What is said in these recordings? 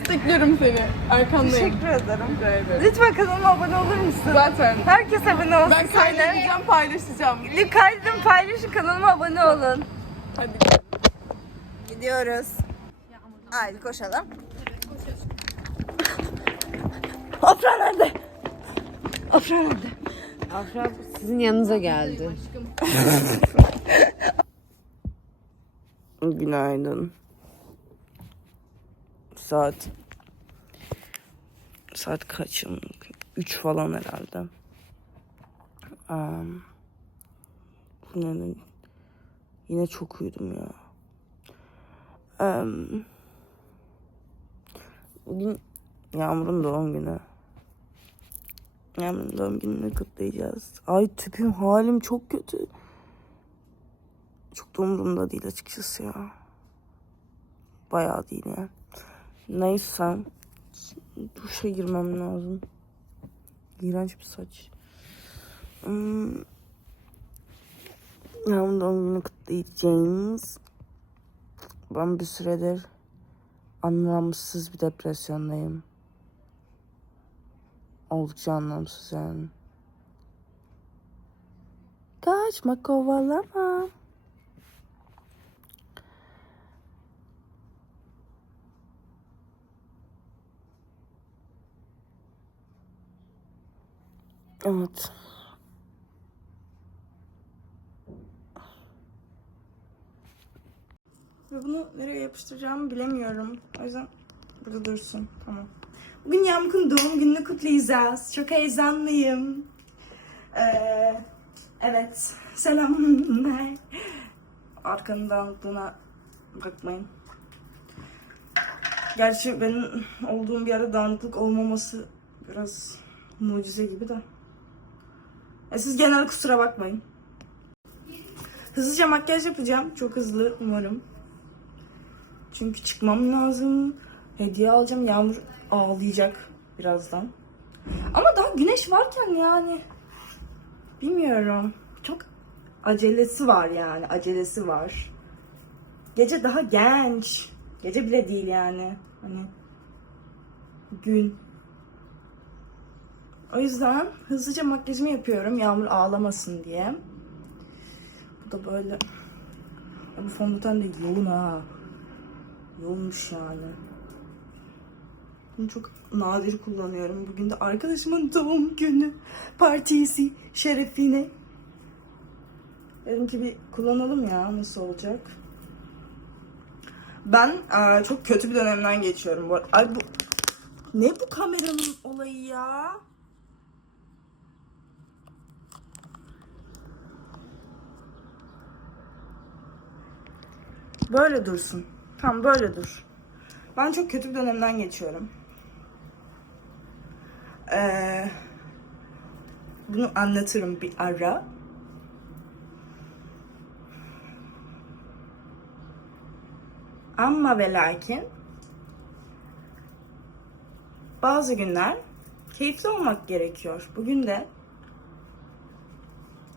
destekliyorum seni. Arkandayım. Teşekkür ederim. Rica ederim. Lütfen kanalıma abone olur musun? Zaten. Herkes abone olsun. Ben kaydedeceğim, paylaşacağım. Kaydedin paylaşın kanalıma abone olun. Hadi. Gidiyoruz. Haydi koşalım. Afra nerede? Afra nerede? Afra sizin yanınıza geldi. Günaydın. Saat saat kaçım? 3 falan herhalde. Um, yine, yine çok uyudum ya. Em, bugün Yağmur'un doğum günü. Yağmur'un doğum gününü kutlayacağız. Ay tüpüm halim çok kötü. Çok da umurumda değil açıkçası ya. Bayağı değil yani. Neyse. Duşa girmem lazım. İğrenç bir saç. Hmm. Yarın doğum günü kutlayacağız. Ben bir süredir anlamsız bir depresyondayım. Oldukça anlamsız yani. Kaçma kovalama. Evet. Ve bunu nereye yapıştıracağımı bilemiyorum. O yüzden burada dursun. Tamam. Bugün Yağmur'un doğum gününü kutlayacağız. Çok heyecanlıyım. Ee, evet. Selamlar. Arkanın dağınıklığına bakmayın. Gerçi benim olduğum bir yerde dağınıklık olmaması biraz mucize gibi de. Siz genel kusura bakmayın. Hızlıca makyaj yapacağım. Çok hızlı umarım. Çünkü çıkmam lazım. Hediye alacağım. Yağmur ağlayacak birazdan. Ama daha güneş varken yani. Bilmiyorum. Çok acelesi var yani. Acelesi var. Gece daha genç. Gece bile değil yani. Hani gün. O yüzden hızlıca makyajımı yapıyorum Yağmur ağlamasın diye. Bu da böyle. Ya bu fondöten de yoğun ha. Yoğunmuş yani. Bunu çok nadir kullanıyorum. Bugün de arkadaşımın doğum günü partisi şerefine. Dedim ki bir kullanalım ya nasıl olacak. Ben eee, çok kötü bir dönemden geçiyorum. Bu, ay bu ne bu kameranın olayı ya? Böyle dursun. Tam böyle dur. Ben çok kötü bir dönemden geçiyorum. Ee, bunu anlatırım bir ara. Ama ve lakin bazı günler keyifli olmak gerekiyor. Bugün de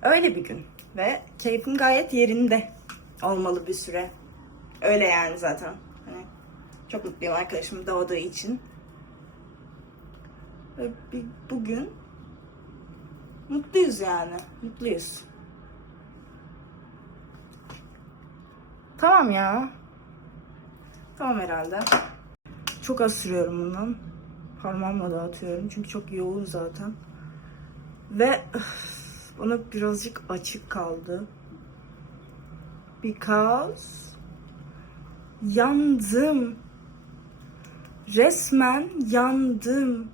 öyle bir gün ve keyfim gayet yerinde olmalı bir süre. Öyle yani zaten. Hani çok mutluyum arkadaşım doğduğu için. Bugün mutluyuz yani. Mutluyuz. Tamam ya. Tamam herhalde. Çok az sürüyorum bundan. Parmağımla dağıtıyorum. Çünkü çok yoğun zaten. Ve üf, bana birazcık açık kaldı. Because yandım. Resmen yandım.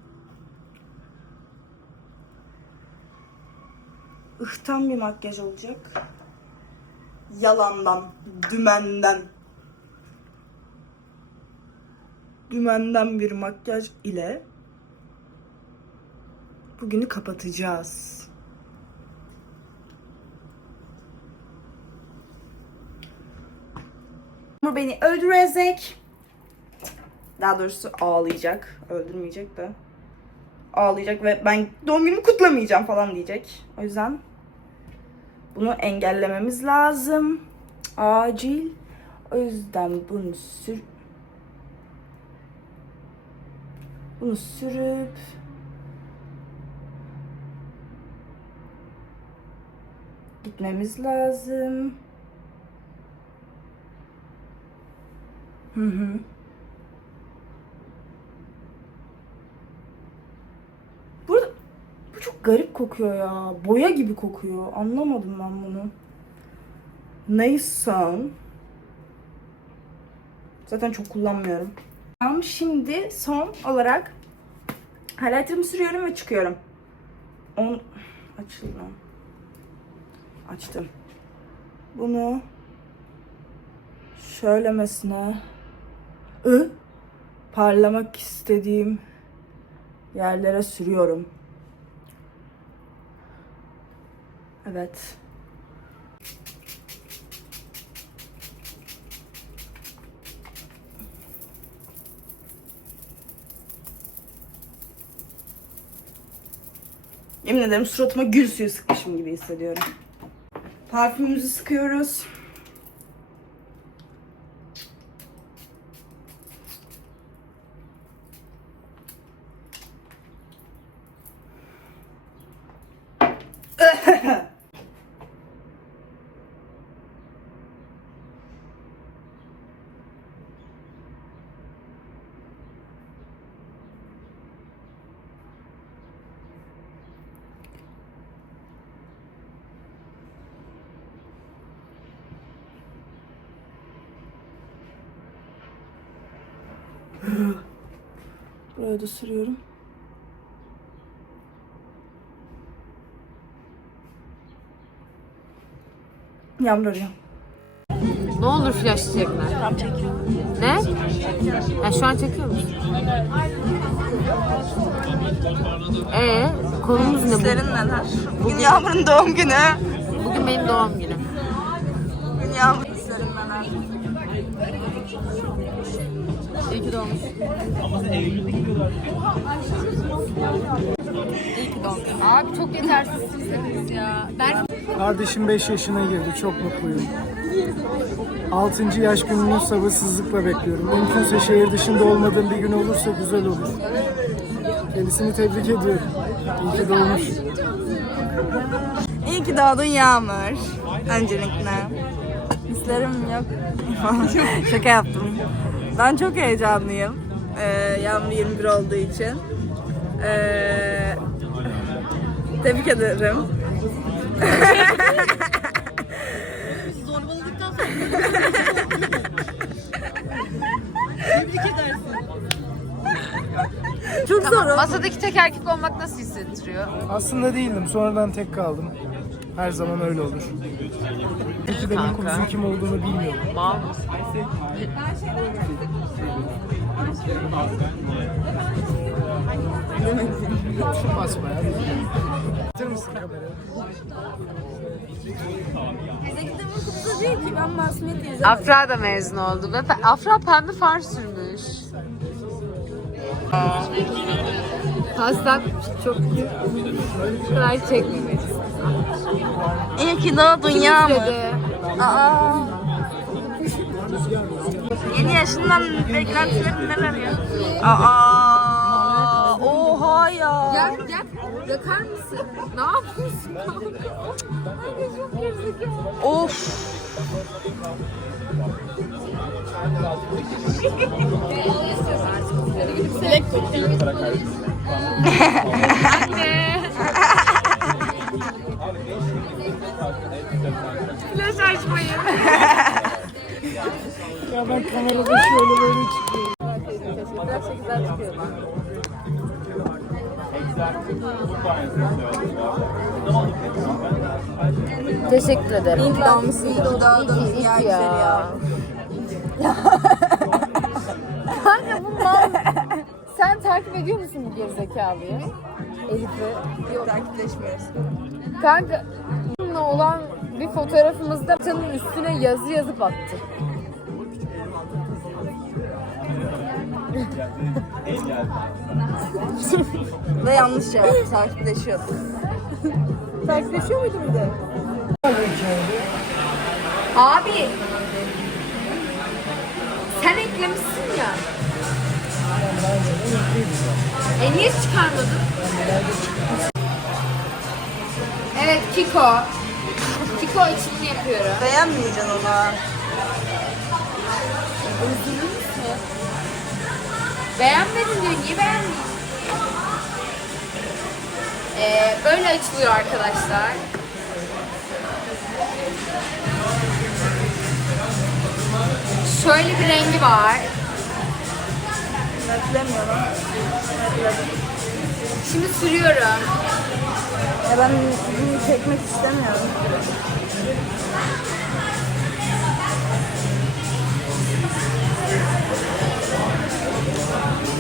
Ihtan bir makyaj olacak. Yalandan, dümenden. Dümenden bir makyaj ile bugünü kapatacağız. Yağmur beni öldürecek. Daha doğrusu ağlayacak. Öldürmeyecek de. Ağlayacak ve ben doğum günümü kutlamayacağım falan diyecek. O yüzden bunu engellememiz lazım. Acil. O yüzden bunu sür... Bunu sürüp gitmemiz lazım. Hı hı. Burada bu çok garip kokuyor ya. Boya gibi kokuyor. Anlamadım ben bunu. Neyse. Zaten çok kullanmıyorum. Tamam şimdi son olarak highlighter'ımı sürüyorum ve çıkıyorum. On açıldı. Açtım. Bunu şöylemesine ı parlamak istediğim yerlere sürüyorum. Evet. Yemin ederim suratıma gül suyu sıkmışım gibi hissediyorum. Parfümümüzü sıkıyoruz. Buraya da sürüyorum. Yağmur arıyor. Ne olur flash çekme. Tam çekiyor. Ne? Ya şu an çekiyor musun? Ee, konumuz ne bu? Hislerin neler? Bugün Yağmur'un doğum günü. Bugün benim doğum günüm. Bugün Yağmur hislerin neler? İyi ki doğmuş. Abi çok yetersizsiniz hepiniz ya. Ben Kardeşim 5 yaşına girdi. Çok mutluyum. 6. yaş gününü sabırsızlıkla bekliyorum. Mümkünse şehir dışında olmadığım bir gün olursa güzel olur. Kendisini tebrik ediyorum. İyi ki doğmuş. İyi ki doğdun Yağmur. Öncelikle. Hislerim yok. Şaka yaptım. Ben çok heyecanlıyım. Ee, Yağmur 21 olduğu için. Ee, tebrik ederim. Çok zor. masadaki tek erkek olmak nasıl hissettiriyor? Aslında değildim. Sonradan tek kaldım. Her zaman öyle olur. Peki benim kumuzun kim olduğunu bilmiyorum. Mal mısın? Şu kamerayı? değil ki ben masumiyet. Afra da mezun oldu ve pe- Afra pembe far sürmüş. Hastan çok kadar çekmemek. İyi ki doğdun Yağmur. Dedi. Aa. Yeni yaşından beklentilerin neler ya? Aa. Oha ya. Gel gel yakar mısın? Ne yapıyorsun kanka? Ay, çok gerizekalı. Of. Flash açmayın. Ya ben kamerada şöyle böyle çıkıyorum. Teşekkür ederim. İyi ki doğmuşsun. İyi ki. İyi ki Ya ya. güzel ya. Kanka bu mal. Sen takip ediyor musun bu gerizekalıyı? Elif'i. Yok. Takipleşmiyoruz. Kanka bununla olan bir fotoğrafımızda canın üstüne yazı yazıp attı. Ve yanlış cevap. Takipleşiyorduk. Takipleşiyor muydun bir de? Abi sen eklemişsin ya. E niye çıkarmadın? Evet Kiko. Kiko için yapıyorum. Beğenmeyeceksin onu. Beğenmedin diyor. Niye beğenmedin? Ee, böyle açılıyor arkadaşlar. Şöyle bir rengi var. Netlemiyorum. Şimdi sürüyorum. Ya ben bunu çekmek istemiyorum.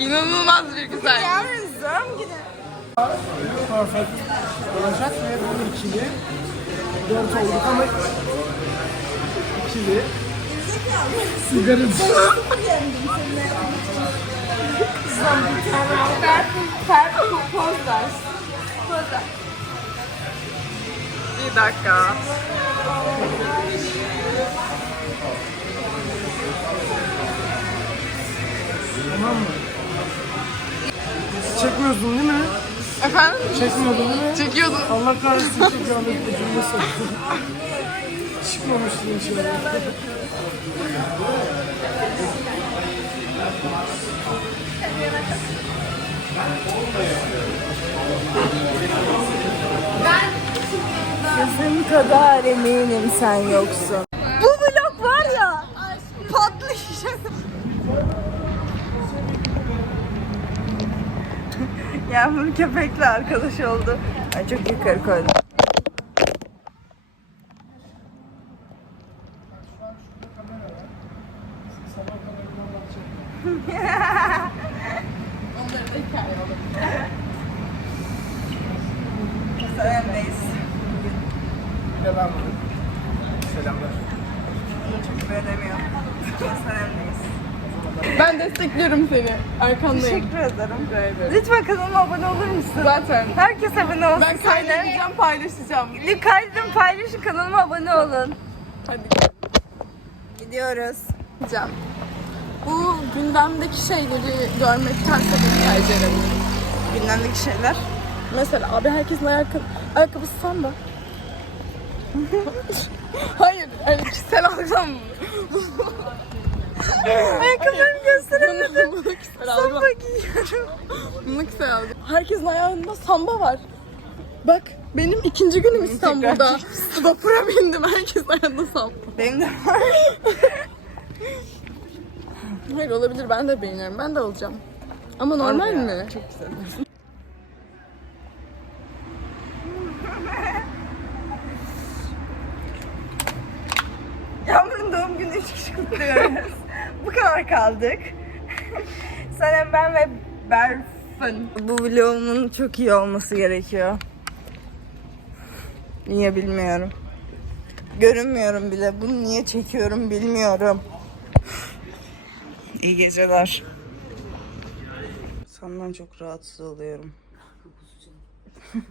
İnanılmaz bir güzel. Perfect. Olacak ve bu ikili. Dört olduk ama ikili. Sigara Bir dakika. Tamam mı? Çekmiyordun değil mi? Efendim? Çekmiyordun değil mi? Çekiyordun. Allah kahretsin çekiyor Ahmet bu cümle soktu. Çıkmamıştı inşallah. Kızım kadar eminim sen yoksun. Yağmur köpekle arkadaş oldu. Ay çok yukarı koydum. Varım. Selamlar. Teşekkür edemiyorum. Sayemdeyiz. Ben destekliyorum seni. Arkandayım. Teşekkür ederim. Kanalıma abone olur musun? Zaten. Herkes abone olsun. Ben kaydedeceğim, paylaşacağım. Kaydedin paylaşın kanalıma abone olun. Hadi Gidiyoruz. gideceğim. Bu gündemdeki şeyleri görmektense bunu tercih ederim. Gündemdeki şeyler. Mesela abi herkesin ayakkabı, ayakkabısı samba. Hayır, öyle kişisel algılam. Ayakkabılarımı gösteremedim. Samba giyiyorum. Bunu kişisel algılam. Herkesin ayağında samba var. Bak benim ikinci günüm İstanbul'da. Vapura bindim herkesin ayağında samba. Benim de var. Hayır olabilir ben de beğenirim. Ben de alacağım. Ama normal mi? Çok güzel. Yağmur'un doğum günü üç kişi kutluyoruz. Bu kadar kaldık. Senem ben ve Berfin. Bu vlogumun çok iyi olması gerekiyor. Niye bilmiyorum. Görünmüyorum bile. Bunu niye çekiyorum bilmiyorum. İyi geceler. Senden çok rahatsız oluyorum.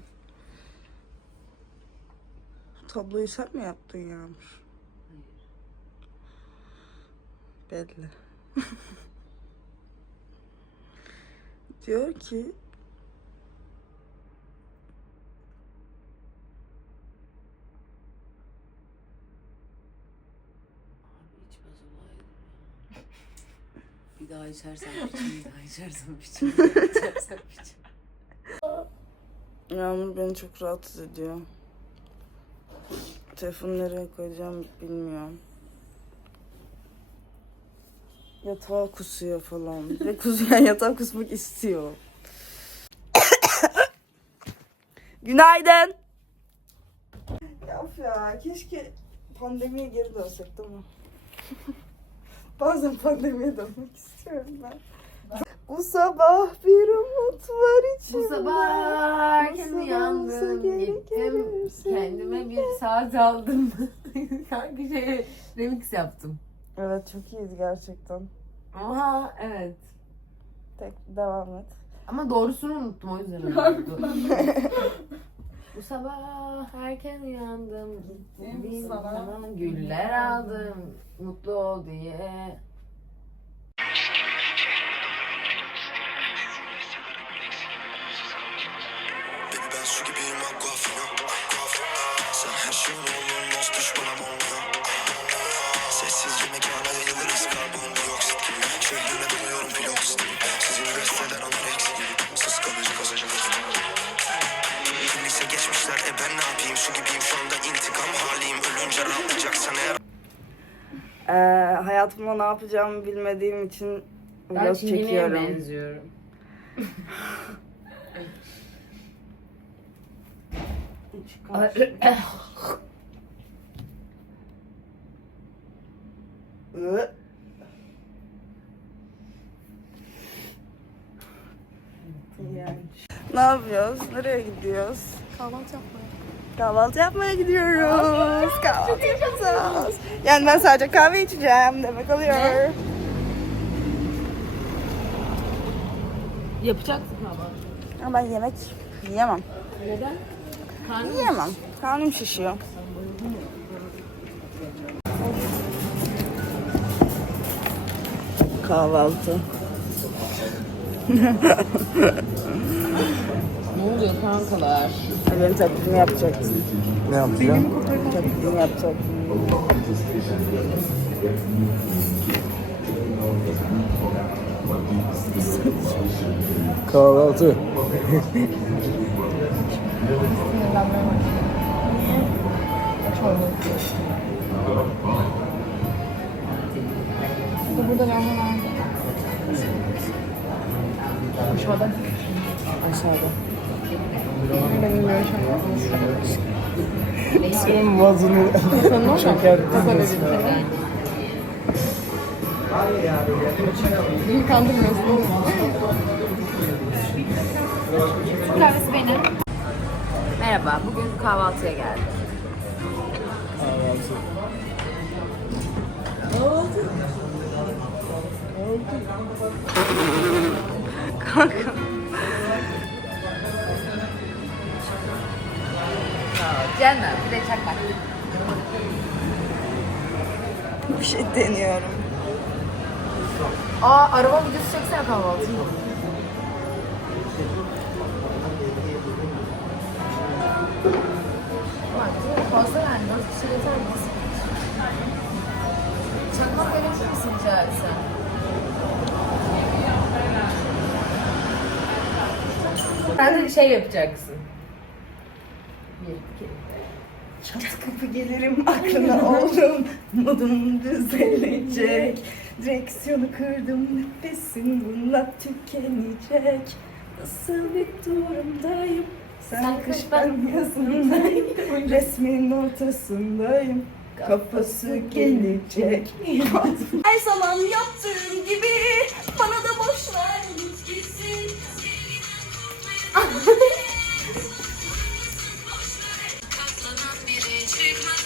Tabloyu sen mi yaptın Yağmur? Belli. Diyor ki. Bir daha içersem biçim, bir daha içersem biçim, bir daha içersem biçim. Yağmur beni çok rahatsız ediyor. Telefonu nereye koyacağım bilmiyorum. Yatağa kusuyor falan. Ve kusuyan yatağa kusmak istiyor. Günaydın. Ya of ya keşke pandemiye geri dönsek değil mi? Bazen pandemiye dönmek istiyorum ben. Bu sabah bir umut var içimde. Bu sabah erken uyandım, gittim, kendime bir saat aldım. Kanka şey remix yaptım. Evet çok iyiydi gerçekten. Oha evet. Tek devam et. Ama doğrusunu unuttum o yüzden unuttum. Bu sabah erken uyandım, gittim bir zaman güller aldım, mutlu ol diye. Ben ne yapayım Su gibiyim şu anda intikam haliyim Ölünce rahatlayacaksan eğer Ee, hayatımda ne yapacağımı bilmediğim için Ben biraz çingeneye çekiyorum. benziyorum. Iı. Ne yapıyoruz? Nereye gidiyoruz? Kahvaltı yapmaya. Kahvaltı yapmaya gidiyoruz. Kahvaltı yapacağız. Yani ben sadece kahve içeceğim demek oluyor. Yapacaksın ama. Ama ben yemek yiyemem. Neden? Karnım Yiyemem. Karnım şişiyor. Kahvaltı. oluyor kankalar? Benim taklidimi yapacaksın. Ne yapacağım? Taklidimi yapacaksın. Kahvaltı. Burada lahana var. Senin vazını çeker. Beni kandırmıyorsun değil mi? Kahvesi benim. Merhaba, bugün kahvaltıya geldim. Kanka. Canım, bir de çakmak. Bir şey deniyorum. Aa, araba videosu çeksene kahvaltı. Bak, bu fazla yani. Dört kişi yeter misin? Çakmak verebilir misin rica etsem? Sen de şey yapacaksın. Bir, iki. Çat kapı gelirim aklına oldum. Modum düzelecek. Direksiyonu kırdım nefesin bununla tükenecek. Nasıl bir durumdayım? Sen, Sen kış ben yazındayım. Resmin ortasındayım. Kafası gelecek. Her zaman yaptığım gibi bana da boş ver gitsin. Dźwięk ma